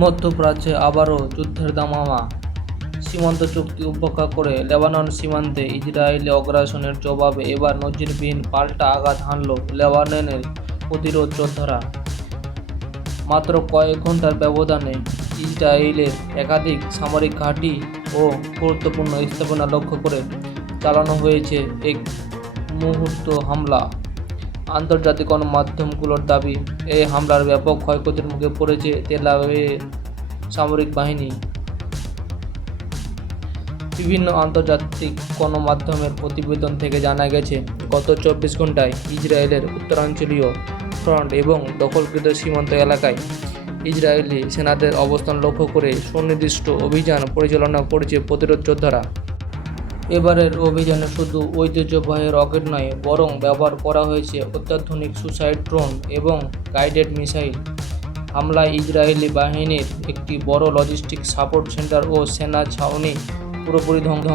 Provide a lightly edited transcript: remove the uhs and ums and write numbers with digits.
মধ্যপ্রাচ্যে আবারও যুদ্ধের দামামা। সীমান্ত চুক্তি উপেক্ষা করে লেবানন সীমান্তে ইসরায়েলি অগ্রাসনের জবাবে এবার নজিরবিহীন পাল্টা আঘাত হানল লেবাননের প্রতিরোধ যোদ্ধারা। মাত্র কয়েক ঘন্টার ব্যবধানে ইসরায়েলের একাধিক সামরিক ঘাঁটি ও গুরুত্বপূর্ণ স্থাপনা লক্ষ্য করে চালানো হয়েছে এক মুহূর্ত হামলা। আন্তর্জাতিক গণমাধ্যমগুলোর দাবি, এই হামলার ব্যাপক ক্ষয়ক্ষতির মুখে পড়েছে তেল আবিবের সামরিক বাহিনী। বিভিন্ন আন্তর্জাতিক গণমাধ্যমের প্রতিবেদন থেকে জানা গেছে, গত 24 ঘন্টায় ইসরায়েলের উত্তরাঞ্চলীয় ফ্রন্ট এবং দখলকৃত সীমান্ত এলাকায় ইসরায়েলি সেনাদের অবস্থান লক্ষ্য করে সুনির্দিষ্ট অভিযান পরিচালনা করেছে প্রতিরোধ যোদ্ধারা। এবারের অভিযানে শুধু ঐতিহ্যবাহী রকেট নয়, বরং ব্যবহার করা হয়েছে অত্যাধুনিক সুসাইড ড্রোন এবং গাইডেড মিসাইল। হামলায় ইসরায়েলি বাহিনীর একটি বড় লজিস্টিক সাপোর্ট সেন্টার ও সেনা ছাউনি পুরোপুরি ধ্বংস।